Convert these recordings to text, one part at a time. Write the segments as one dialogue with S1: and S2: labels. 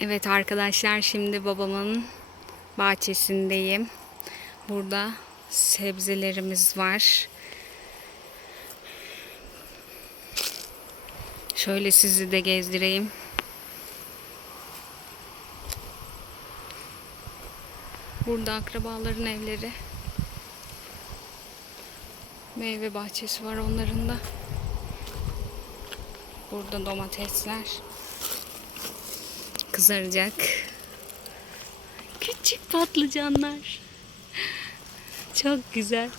S1: Evet arkadaşlar şimdi babamın bahçesindeyim. Burada sebzelerimiz var. Şöyle sizi de gezdireyim. Burada akrabaların evleri. Meyve bahçesi var onların da. Burada domatesler kızaracak. Küçük patlıcanlar. Çok güzel.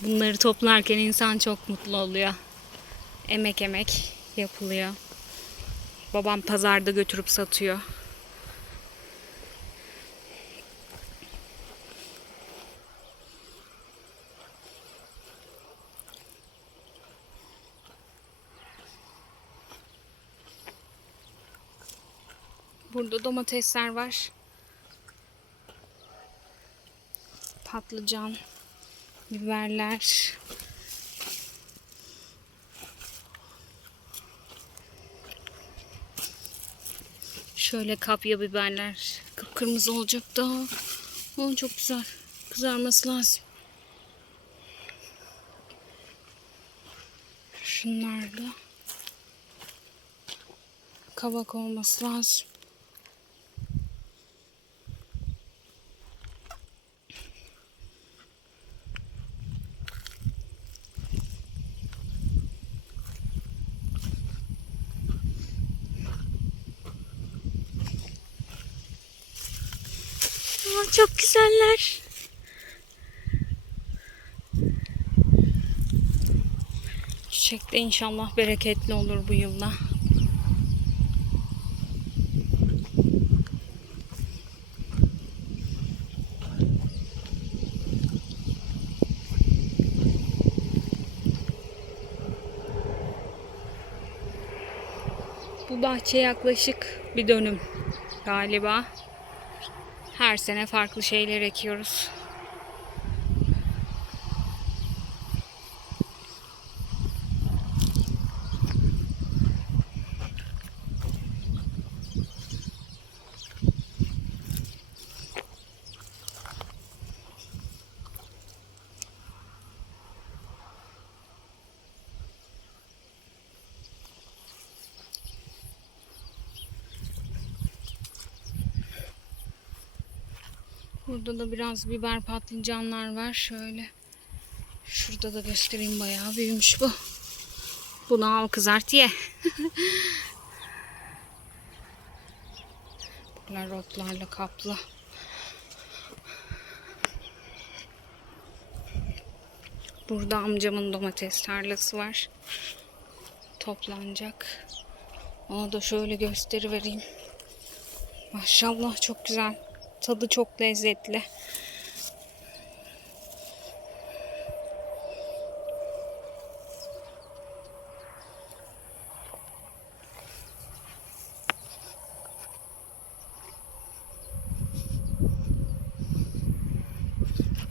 S1: Bunları toplarken insan çok mutlu oluyor. Emek emek yapılıyor. Babam pazarda götürüp satıyor. Burada domatesler var. Patlıcan, biberler. Şöyle kapya biberler. Kıpkırmızı olacak daha. O çok güzel. Kızarması lazım. Şunlar da kavak olması lazım. Aa, çok güzeller. Çiçek de inşallah bereketli olur bu yılda. Bu bahçe yaklaşık bir dönüm galiba. Her sene farklı şeyler ekiyoruz. Burada da biraz biber patlıcanlar var. Şöyle. Şurada da göstereyim bayağı büyümüş bu. Bunu al kızart ye. Buralar otlarla kaplı. Burada amcamın domates tarlası var. Toplanacak. Onu da şöyle gösteri vereyim. Maşallah çok güzel. Tadı çok lezzetli.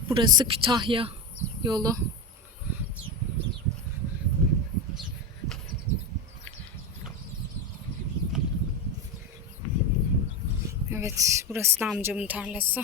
S1: Burası Kütahya yolu. Evet, burası da amcamın tarlası.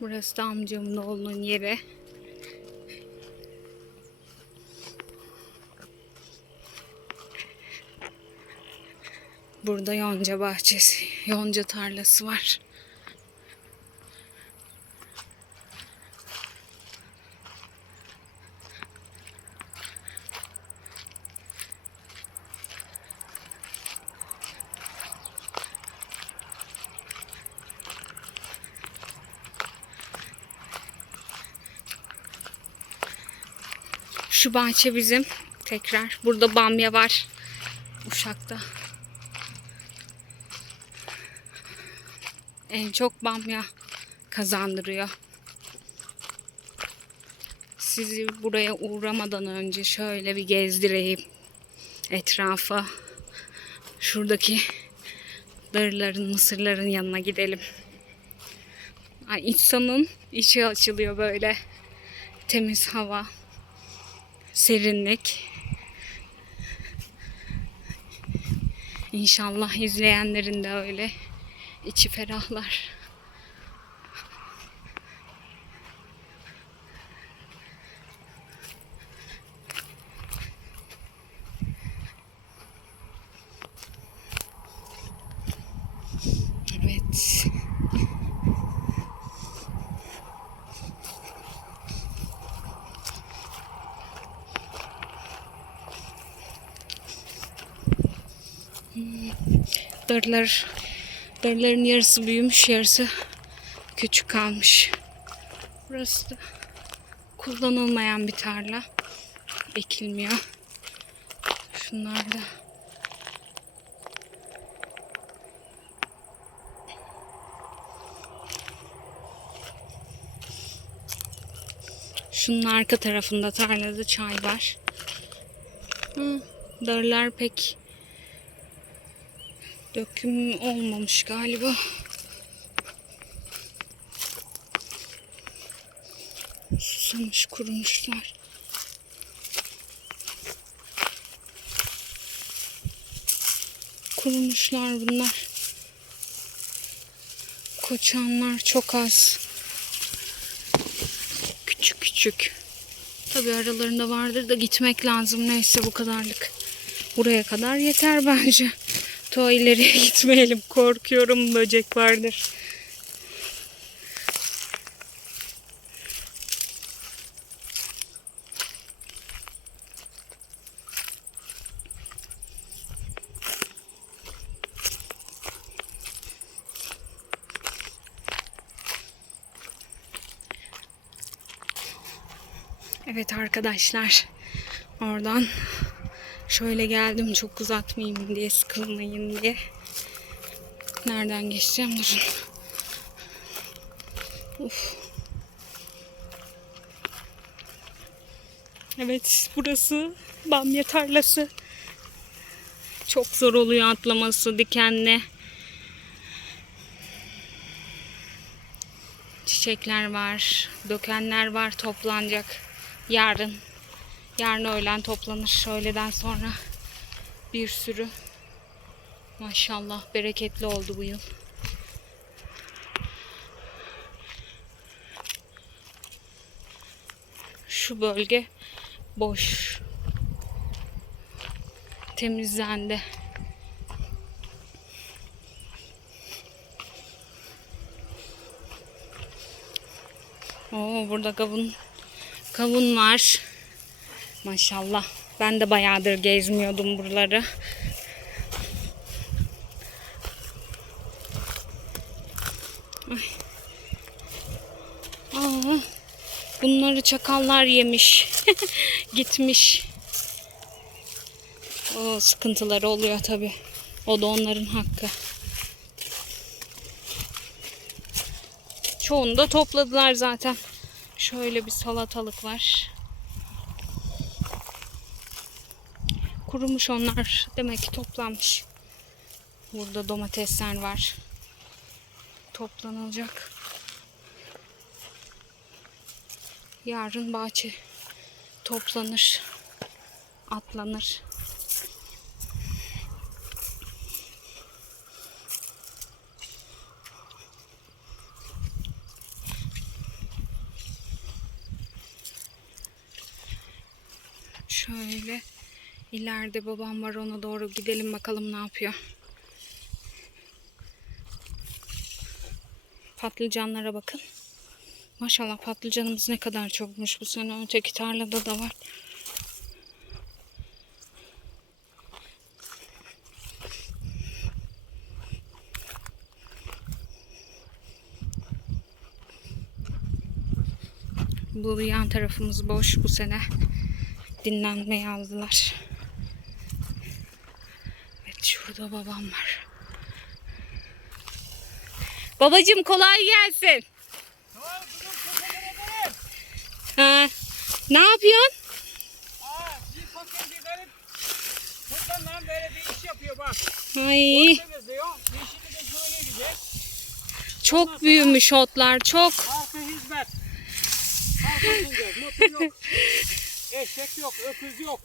S1: Burası da amcamın oğlunun yeri. Burada yonca bahçesi, yonca tarlası var. Şu bahçe bizim. Tekrar. Burada bamya var. Uşak'ta. En çok bamya kazandırıyor. sizi buraya uğramadan önce şöyle bir gezdireyim etrafa. Şuradaki darıların, mısırların yanına gidelim. Ay insanın içi açılıyor böyle. Temiz hava, serinlik. İnşallah izleyenlerin de öyle içi ferahlar. Evet. Hmm, Darılar, darıların yarısı büyümüş, yarısı küçük kalmış. Burası da kullanılmayan bir tarla. Ekilmiyor. Şunlar da Şunun arka tarafında tarlada çay var. Hı, darılar pek döküm olmamış galiba. Susamış kurumuşlar. Kurumuşlar bunlar. Koçanlar çok az. Küçük küçük. Tabii aralarında vardır da gitmek lazım. Neyse bu kadarlık. Buraya kadar yeter bence. Ta ileriye gitmeyelim. Korkuyorum böcek vardır. Evet arkadaşlar. Oradan şöyle geldim çok uzatmayayım diye sıkılmayın diye. Nereden geçeceğim durun. Uf. Evet burası bamya tarlası. Çok zor oluyor atlaması dikenli. Çiçekler var, dökenler var toplanacak yarın. Yarın öğlen toplanır. Öğleden sonra bir sürü. Maşallah bereketli oldu bu yıl. Şu bölge boş. Temizlendi. Oo burada kavun kavun var. Maşallah. Ben de bayağıdır gezmiyordum buraları. Ay. Aa, bunları çakallar yemiş. Gitmiş. O sıkıntıları oluyor tabi. O da onların hakkı. Çoğunu da topladılar zaten. Şöyle bir salatalık var. Kurumuş onlar. Demek ki toplanmış. Burada domatesler var. Toplanılacak. Yarın bahçe toplanır. Atlanır. Şöyle ileride babam var ona doğru gidelim bakalım ne yapıyor. Patlıcanlara bakın. Maşallah patlıcanımız ne kadar çokmuş bu sene. Öteki tarlada da var. Bu yan tarafımız boş bu sene. Dinlenmeye aldılar. Evet şurada babam var. Babacım kolay gelsin. Ha, Ne yapıyorsun?
S2: Aa, bir paketi garip. Fırtından böyle bir iş yapıyor bak.
S1: Ay
S2: Temizliyor. Yeşili de şöyle gidecek.
S1: çok büyümüş otlar çok.
S2: Halka hizmet. Halka hizmet. Motor yok. Eşek yok. Öküz yok.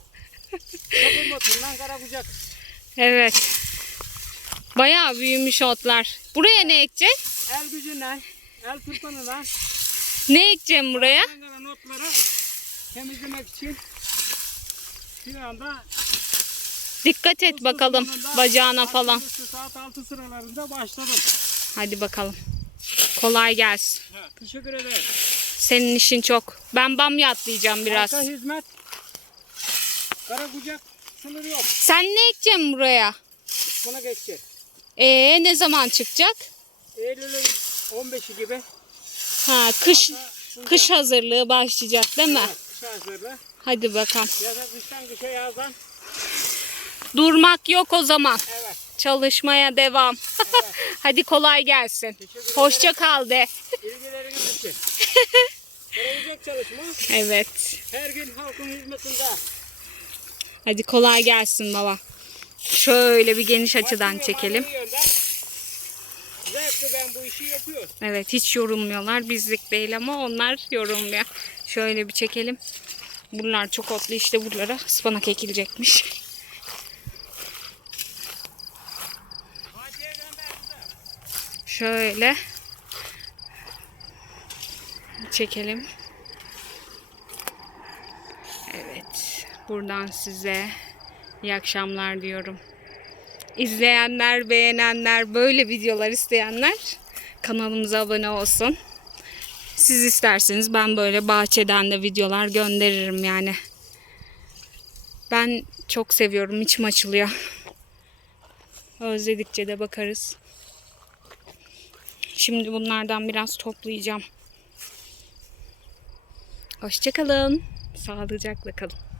S2: Kapı motorundan kara kucak.
S1: Evet. Bayağı büyümüş otlar. Buraya ne ekecek?
S2: El gücünden, el tırpanından,
S1: Ne ekeceğim buraya?
S2: Notları temizlemek için şu anda
S1: Dikkat et bakalım bacağına falan.
S2: Saat 6 sıralarında başladım.
S1: Hadi bakalım. Kolay gelsin.
S2: Ha, teşekkür ederim.
S1: Senin işin çok. Ben bamya atlayacağım biraz.
S2: Halka hizmet. Kara kucak sınırı yok.
S1: Sen ne ekeceksin buraya?
S2: Buna geçecek.
S1: Ee ne zaman çıkacak?
S2: Eylül'ün 15'i gibi.
S1: Ha kış kış hazırlığı başlayacak değil mi?
S2: Evet, kış hazırlığı.
S1: Hadi bakalım.
S2: Yaza kıştan kışa yazdan.
S1: Durmak yok o zaman.
S2: Evet.
S1: Çalışmaya devam. Hadi kolay gelsin. Hoşça kal de.
S2: İlgileriniz için. Gelecek çalışma
S1: Evet.
S2: her gün halkın hizmetinde.
S1: Hadi kolay gelsin baba. Şöyle bir geniş açıdan çekelim.
S2: manevi yönden. Zevkle ben bu işi yapıyorum.
S1: Evet hiç yorulmuyorlar. Bizlik değil ama onlar yorulmuyor. Şöyle bir çekelim. Bunlar çok otlu işte buralara ıspanak ekilecekmiş. Şöyle çekelim. Evet. Buradan size iyi akşamlar diyorum. İzleyenler, beğenenler, böyle videolar isteyenler kanalımıza abone olsun. Siz isterseniz ben böyle bahçeden de videolar gönderirim yani. Ben çok seviyorum, içim açılıyor. Özledikçe de bakarız. Şimdi bunlardan biraz toplayacağım. Hoşçakalın. Sağlıcakla kalın.